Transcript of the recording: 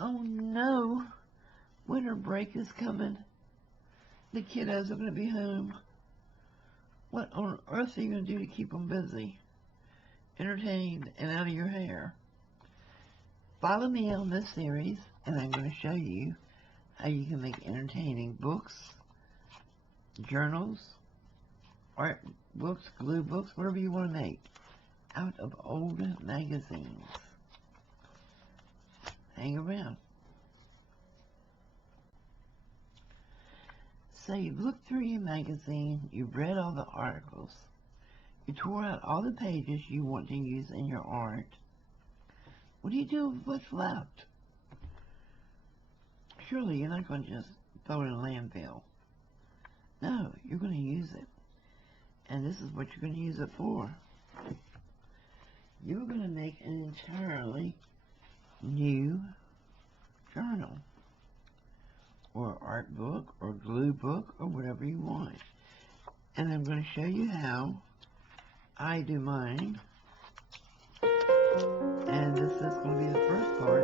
Oh no, winter break is coming. The kiddos are going to be home. What on earth are you going to do to keep them busy, entertained, and out of your hair? Follow me on this series, and I'm going to show you how you can make entertaining books, journals, art books, glue books, whatever you want to make, out of old magazines. Hang around. So you've looked through your magazine, you've read all the articles, you tore out all the pages you want to use in your art. What do you do with what's left? Surely you're not going to just throw it in a landfill. No, you're going to use it. And this is what you're going to use it for. You're going to make an entirely new journal, or art book, or glue book, or whatever you want. And I'm going to show you how I do mine. And this is going to be the first part.